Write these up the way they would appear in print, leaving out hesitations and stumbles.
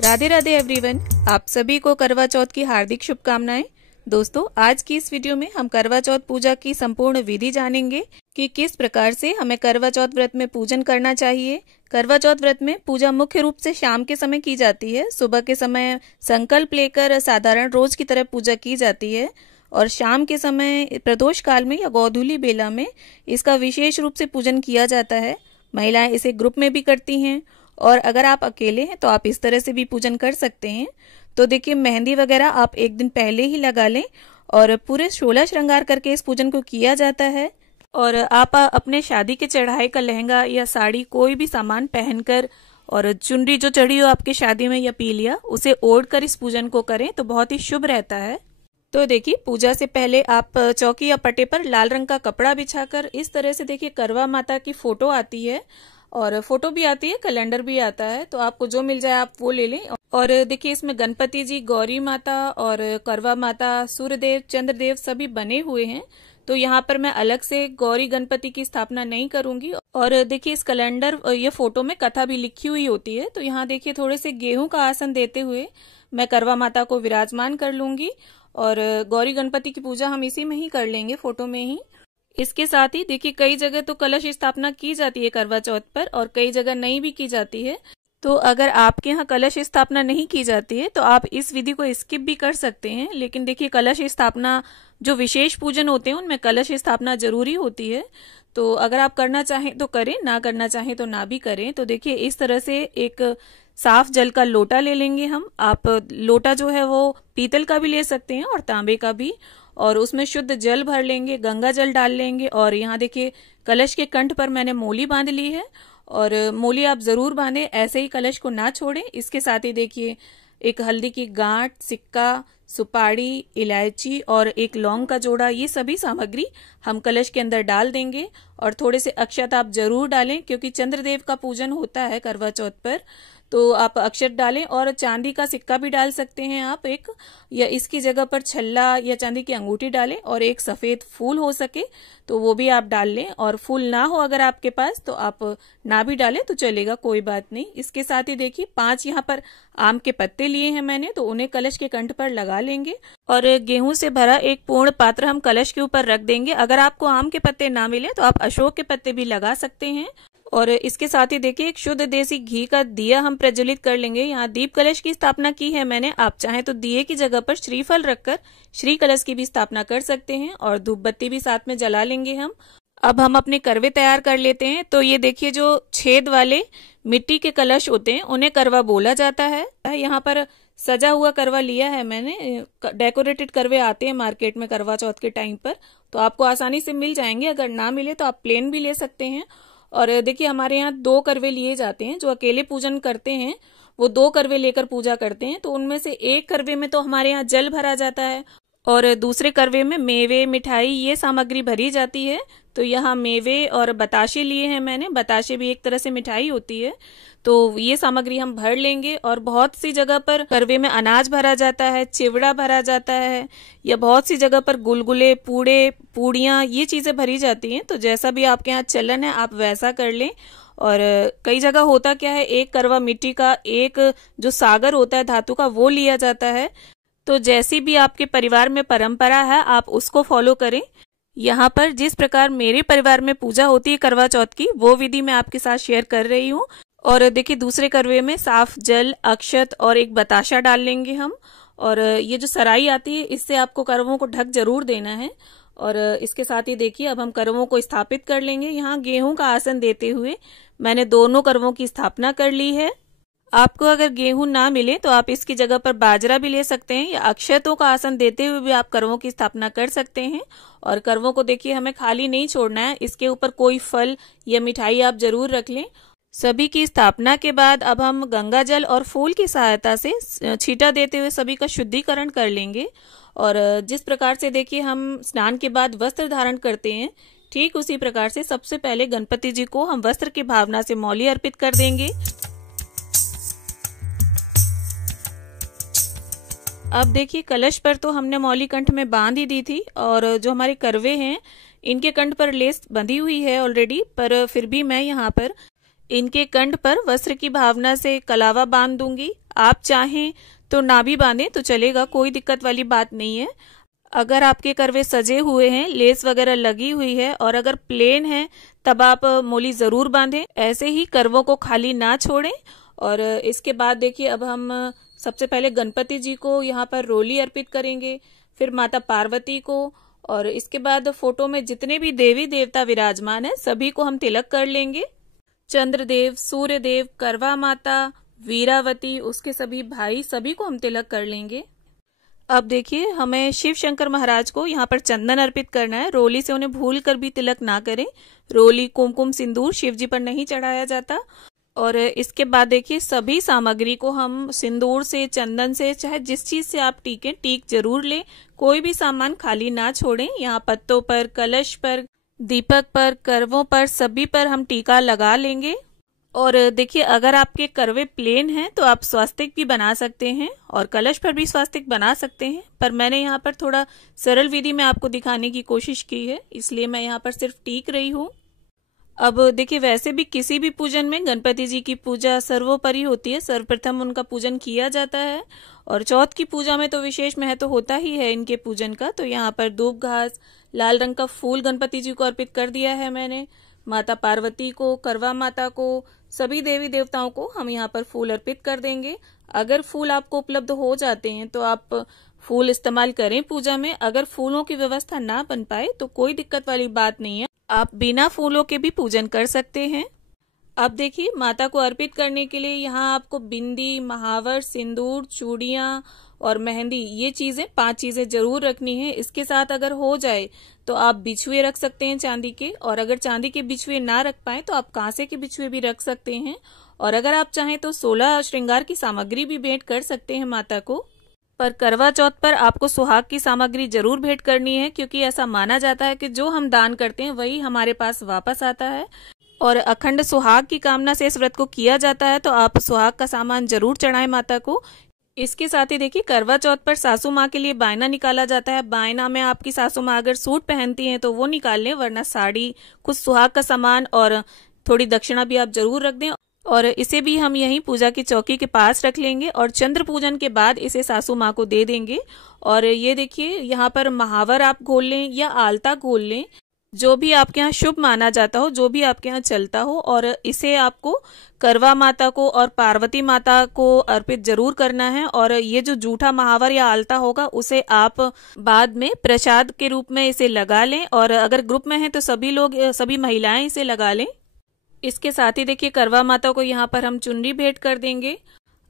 Radhe Radhe everyone, आप सभी को करवा चौथ की हार्दिक शुभकामनाएं। दोस्तों, आज की इस वीडियो में हम करवा चौथ पूजा की संपूर्ण विधि जानेंगे कि किस प्रकार से हमें करवा चौथ व्रत में पूजन करना चाहिए। करवा चौथ व्रत में पूजा मुख्य रूप से शाम के समय की जाती है। सुबह के समय संकल्प लेकर साधारण रोज की तरह पूजा की जाती है और शाम के समय प्रदोष काल में या गोधूली बेला में इसका विशेष रूप से पूजन किया जाता है। महिलाएं इसे ग्रुप में भी करती हैं और अगर आप अकेले हैं तो आप इस तरह से भी पूजन कर सकते हैं। तो देखिए, मेहंदी वगैरह आप एक दिन पहले ही लगा लें और पूरे 16 श्रृंगार करके इस पूजन को किया जाता है। और आप अपने शादी के चढ़ाए का लहंगा या साड़ी कोई भी सामान पहनकर और चुनरी जो चढ़ी हो आपकी शादी में या पीलिया उसे ओढ़कर इस पूजन को करें तो बहुत ही शुभ रहता है। तो देखिए, पूजा से पहले आप चौकी या पट्टे पर लाल रंग का कपड़ा बिछाकर इस तरह से देखिए करवा माता की फोटो आती है और फोटो भी आती है, कैलेंडर भी आता है, तो आपको जो मिल जाए आप वो ले लें। और देखिए, इसमें गणपति जी, गौरी माता और करवा माता, सूर्यदेव, चंद्रदेव सभी बने हुए हैं। तो यहाँ पर मैं अलग से गौरी गणपति की स्थापना नहीं करूंगी। और देखिए, इस कैलेंडर ये फोटो में कथा भी लिखी हुई होती है। तो यहाँ देखिए, थोड़े से गेहूं का आसन देते हुए मैं करवा माता को विराजमान कर लूंगी और गौरी गणपति की पूजा हम इसी में ही कर लेंगे, फोटो में ही। इसके साथ ही देखिए, कई जगह तो कलश स्थापना की जाती है करवा चौथ पर और कई जगह नहीं भी की जाती है। तो अगर आपके यहाँ कलश स्थापना नहीं की जाती है तो आप इस विधि को स्किप भी कर सकते हैं। लेकिन देखिए, कलश स्थापना जो विशेष पूजन होते हैं उनमें कलश स्थापना जरूरी होती है। तो अगर आप करना चाहें तो करें, ना करना चाहें तो ना भी करें। तो देखिए, इस तरह से एक साफ जल का लोटा ले लेंगे हम। आप लोटा जो है वो पीतल का भी ले सकते हैं और तांबे का भी, और उसमें शुद्ध जल भर लेंगे, गंगा जल डाल लेंगे। और यहाँ देखिए, कलश के कंठ पर मैंने मोली बांध ली है और मोली आप जरूर बांधें, ऐसे ही कलश को ना छोड़ें। इसके साथ ही देखिए, एक हल्दी की गांठ, सिक्का, सुपारी, इलायची और एक लौंग का जोड़ा, ये सभी सामग्री हम कलश के अंदर डाल देंगे। और थोड़े से अक्षत आप जरूर डालें क्योंकि चंद्रदेव का पूजन होता है करवा चौथ पर, तो आप अक्षत डालें। और चांदी का सिक्का भी डाल सकते हैं आप एक, या इसकी जगह पर छल्ला या चांदी की अंगूठी डालें। और एक सफेद फूल हो सके तो वो भी आप डाल लें, और फूल ना हो अगर आपके पास तो आप ना भी डालें तो चलेगा, कोई बात नहीं। इसके साथ ही देखिए, 5 यहाँ पर आम के पत्ते लिए हैं मैंने, तो उन्हें कलश के कंठ पर लगा लेंगे। और गेहूं से भरा एक पूर्ण पात्र हम कलश के ऊपर रख देंगे। अगर आपको आम के पत्ते ना मिले तो आप अशोक के पत्ते भी लगा सकते हैं। और इसके साथ ही देखिए, एक शुद्ध देसी घी का दिया हम प्रज्वलित कर लेंगे। यहाँ दीप कलश की स्थापना की है मैंने, आप चाहें तो दिए की जगह पर श्रीफल रखकर श्री कलश की भी स्थापना कर सकते हैं। और धूप बत्ती भी साथ में जला लेंगे हम। अब हम अपने करवे तैयार कर लेते हैं। तो ये देखिए, जो छेद वाले मिट्टी के कलश होते हैं उन्हें करवा बोला जाता है। यहाँ पर सजा हुआ करवा लिया है मैंने, डेकोरेटेड करवे आते हैं मार्केट में करवा चौथ के टाइम पर, तो आपको आसानी से मिल जाएंगे। अगर ना मिले तो आप प्लेन भी ले सकते हैं। और देखिए, हमारे यहाँ 2 करवे लिए जाते हैं। जो अकेले पूजन करते हैं वो 2 करवे लेकर पूजा करते हैं। तो उनमें से एक करवे में तो हमारे यहाँ जल भरा जाता है और दूसरे करवे में मेवे, मिठाई, ये सामग्री भरी जाती है। तो यहाँ मेवे और बताशे लिए हैं मैंने। बताशे भी एक तरह से मिठाई होती है। तो ये सामग्री हम भर लेंगे। और बहुत सी जगह पर करवे में अनाज भरा जाता है, चिवड़ा भरा जाता है, या बहुत सी जगह पर गुलगुले, पूड़े, पूड़ियाँ, ये चीजें भरी जाती हैं। तो जैसा भी आपके यहाँ चलन है आप वैसा कर लें। और कई जगह होता क्या है, एक करवा मिट्टी का, एक जो सागर होता है धातु का, वो लिया जाता है। तो जैसी भी आपके परिवार में परंपरा है आप उसको फॉलो करें। यहाँ पर जिस प्रकार मेरे परिवार में पूजा होती है करवा चौथ की, वो विधि मैं आपके साथ शेयर कर रही हूँ। और देखिए, दूसरे करवे में साफ जल, अक्षत और एक बताशा डाल लेंगे हम। और ये जो सराई आती है इससे आपको करवों को ढक जरूर देना है। और इसके साथ ही देखिए, अब हम करवों को स्थापित कर लेंगे। यहाँ गेहूं का आसन देते हुए मैंने दोनों करवों की स्थापना कर ली है। आपको अगर गेहूं ना मिले तो आप इसकी जगह पर बाजरा भी ले सकते हैं, या अक्षतों का आसन देते हुए भी आप करवों की स्थापना कर सकते हैं। और करवों को देखिए, हमें खाली नहीं छोड़ना है, इसके ऊपर कोई फल या मिठाई आप जरूर रख लें। सभी की स्थापना के बाद अब हम गंगा जल और फूल की सहायता से छींटा देते हुए सभी का शुद्धिकरण कर लेंगे। और जिस प्रकार से देखिए हम स्नान के बाद वस्त्र धारण करते हैं, ठीक उसी प्रकार से सबसे पहले गणपति जी को हम वस्त्र की भावना से मौली अर्पित कर देंगे। अब देखिए, कलश पर तो हमने मौली कंठ में बांध ही दी थी और जो हमारे करवे हैं इनके कंठ पर लेस बंधी हुई है ऑलरेडी, पर फिर भी मैं यहाँ पर इनके कंठ पर वस्त्र की भावना से कलावा बांध दूंगी। आप चाहें तो ना भी बांधें तो चलेगा, कोई दिक्कत वाली बात नहीं है। अगर आपके करवे सजे हुए हैं, लेस वगैरह लगी हुई है और अगर प्लेन है तब आप मोली जरूर बांधें। ऐसे ही करवों को खाली ना छोड़ें। और इसके बाद देखिए अब हम सबसे पहले गणपति जी को यहाँ पर रोली अर्पित करेंगे, फिर माता पार्वती को, और इसके बाद फोटो में जितने भी देवी देवता विराजमान है सभी को हम तिलक कर लेंगे। चंद्रदेव, सूर्यदेव, करवा माता, वीरावती, उसके सभी भाई, सभी को हम तिलक कर लेंगे। अब देखिए हमें शिव शंकर महाराज को यहाँ पर चंदन अर्पित करना है। रोली से उन्हें भूल कर भी तिलक ना करें। रोली, कुमकुम, सिंदूर शिव जी पर नहीं चढ़ाया जाता। और इसके बाद देखिए सभी सामग्री को हम सिंदूर से, चंदन से, चाहे जिस चीज से आप टीकें, टीक जरूर लें। कोई भी सामान खाली ना छोड़ें। यहाँ पत्तों पर, कलश पर, दीपक पर, करवों पर, सभी पर हम टीका लगा लेंगे। और देखिए अगर आपके करवे प्लेन हैं तो आप स्वास्तिक भी बना सकते हैं और कलश पर भी स्वास्तिक बना सकते हैं, पर मैंने यहाँ पर थोड़ा सरल विधि में आपको दिखाने की कोशिश की है, इसलिए मैं यहाँ पर सिर्फ टीक रही हूँ। अब देखिए वैसे भी किसी भी पूजन में गणपति जी की पूजा सर्वोपरि होती है, सर्वप्रथम उनका पूजन किया जाता है। और चौथ की पूजा में तो विशेष महत्व होता ही है इनके पूजन का। तो यहाँ पर धूप घास, लाल रंग का फूल गणपति जी को अर्पित कर दिया है मैंने। माता पार्वती को, करवा माता को, सभी देवी देवताओं को हम यहाँ पर फूल अर्पित कर देंगे। अगर फूल आपको उपलब्ध हो जाते हैं तो आप फूल इस्तेमाल करें पूजा में। अगर फूलों की व्यवस्था ना बन पाए तो कोई दिक्कत वाली बात नहीं है, आप बिना फूलों के भी पूजन कर सकते हैं। अब देखिए माता को अर्पित करने के लिए यहाँ आपको बिंदी, महावर, सिंदूर, चूड़ियाँ और मेहंदी, ये चीजें 5 चीजें जरूर रखनी है। इसके साथ अगर हो जाए तो आप बिछुए रख सकते हैं चांदी के, और अगर चांदी के बिछुए ना रख पाए तो आप कांसे के बिछुए भी रख सकते हैं। और अगर आप चाहें तो 16 श्रृंगार की सामग्री भी भेंट कर सकते हैं माता को। पर करवा चौथ पर आपको सुहाग की सामग्री जरूर भेंट करनी है, क्योंकि ऐसा माना जाता है कि जो हम दान करते हैं वही हमारे पास वापस आता है। और अखंड सुहाग की कामना से इस व्रत को किया जाता है, तो आप सुहाग का सामान जरूर चढ़ाएं माता को। इसके साथ ही देखिए करवा चौथ पर सासू माँ के लिए बायना निकाला जाता है। बायना में आपकी सासू माँ अगर सूट पहनती हैं तो वो निकाल लें, वरना साड़ी, कुछ सुहाग का सामान और थोड़ी दक्षिणा भी आप जरूर रख दें। और इसे भी हम यहीं पूजा की चौकी के पास रख लेंगे और चंद्र पूजन के बाद इसे सासू माँ को दे देंगे। और ये देखिए यहाँ पर महावर आप घोल लें या आलता घोल लें, जो भी आपके यहाँ शुभ माना जाता हो, जो भी आपके यहाँ चलता हो। और इसे आपको करवा माता को और पार्वती माता को अर्पित जरूर करना है। और ये जो जूठा महावर या आलता होगा उसे आप बाद में प्रसाद के रूप में इसे लगा लें, और अगर ग्रुप में है तो सभी लोग, सभी महिलाएं इसे लगा लें। इसके साथ ही देखिए करवा माता को यहाँ पर हम चुनरी भेंट कर देंगे।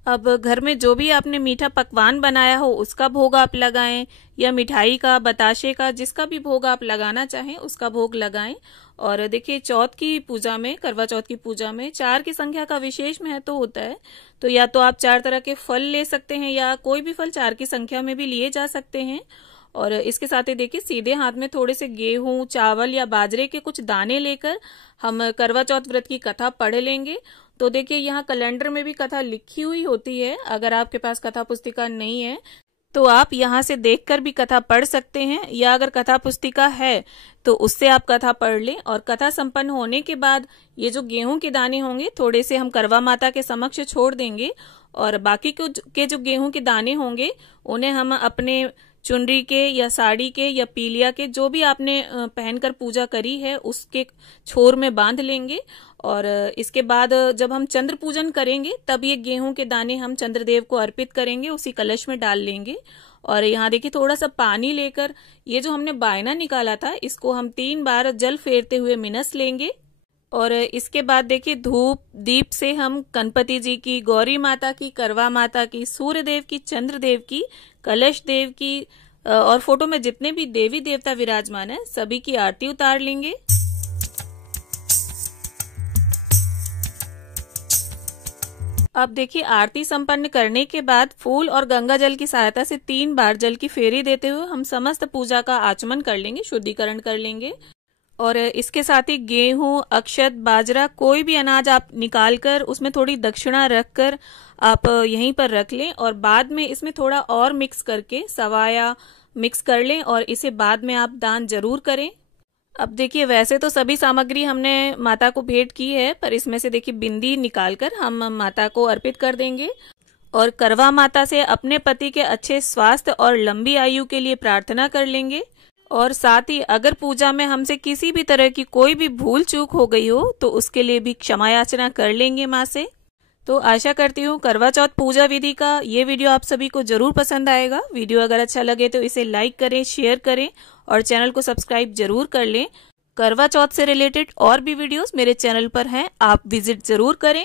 अब घर में जो भी आपने मीठा पकवान बनाया हो उसका भोग आप लगाएं, या मिठाई का, बताशे का, जिसका भी भोग आप लगाना चाहें उसका भोग लगाएं। और देखिए चौथ की पूजा में, करवा चौथ की पूजा में 4 की संख्या का विशेष महत्व होता है। तो या तो आप 4 तरह के फल ले सकते हैं या कोई भी फल 4 की संख्या में भी लिए जा सकते हैं। और इसके साथ ही देखिए सीधे हाथ में थोड़े से गेहूं, चावल या बाजरे के कुछ दाने लेकर हम करवा चौथ व्रत की कथा पढ़ लेंगे। तो देखिए यहाँ कैलेंडर में भी कथा लिखी हुई होती है, अगर आपके पास कथा पुस्तिका नहीं है तो आप यहाँ से देखकर भी कथा पढ़ सकते हैं, या अगर कथा पुस्तिका है तो उससे आप कथा पढ़ लें। और कथा संपन्न होने के बाद ये जो गेहूं के दाने होंगे थोड़े से हम करवा माता के समक्ष छोड़ देंगे, और बाकी के जो गेहूं के दाने होंगे उन्हें हम अपने चुनरी के या साड़ी के या पीलिया के, जो भी आपने पहनकर पूजा करी है, उसके छोर में बांध लेंगे। और इसके बाद जब हम चंद्र पूजन करेंगे तब ये गेहूं के दाने हम चंद्रदेव को अर्पित करेंगे, उसी कलश में डाल लेंगे। और यहाँ देखिए थोड़ा सा पानी लेकर ये जो हमने बायना निकाला था इसको हम 3 बार जल फेरते हुए मिनस लेंगे। और इसके बाद देखिए धूप दीप से हम गणपति जी की, गौरी माता की, करवा माता की, सूर्य देव की, चंद्र देव की, कलश देव की और फोटो में जितने भी देवी देवता विराजमान है सभी की आरती उतार लेंगे। अब देखिए आरती संपन्न करने के बाद फूल और गंगा जल की सहायता से 3 बार जल की फेरी देते हुए हम समस्त पूजा का आचमन कर लेंगे, शुद्धिकरण कर लेंगे। और इसके साथ ही गेहूं, अक्षत, बाजरा, कोई भी अनाज आप निकाल कर उसमें थोड़ी दक्षिणा रखकर आप यहीं पर रख लें, और बाद में इसमें थोड़ा और मिक्स करके सवाया मिक्स कर लें, और इसे बाद में आप दान जरूर करें। अब देखिए, वैसे तो सभी सामग्री हमने माता को भेंट की है, पर इसमें से देखिए बिंदी निकालकर हम माता को अर्पित कर देंगे और करवा माता से अपने पति के अच्छे स्वास्थ्य और लंबी आयु के लिए प्रार्थना कर लेंगे। और साथ ही अगर पूजा में हमसे किसी भी तरह की कोई भी भूल चूक हो गई हो तो उसके लिए भी क्षमा याचना कर लेंगे माँ से। तो आशा करती हूँ करवा चौथ पूजा विधि का ये वीडियो आप सभी को जरूर पसंद आएगा। वीडियो अगर अच्छा लगे तो इसे लाइक करें, शेयर करें और चैनल को सब्सक्राइब जरूर कर लें। करवा चौथ से रिलेटेड और भी वीडियोस मेरे चैनल पर हैं, आप विजिट जरूर करें।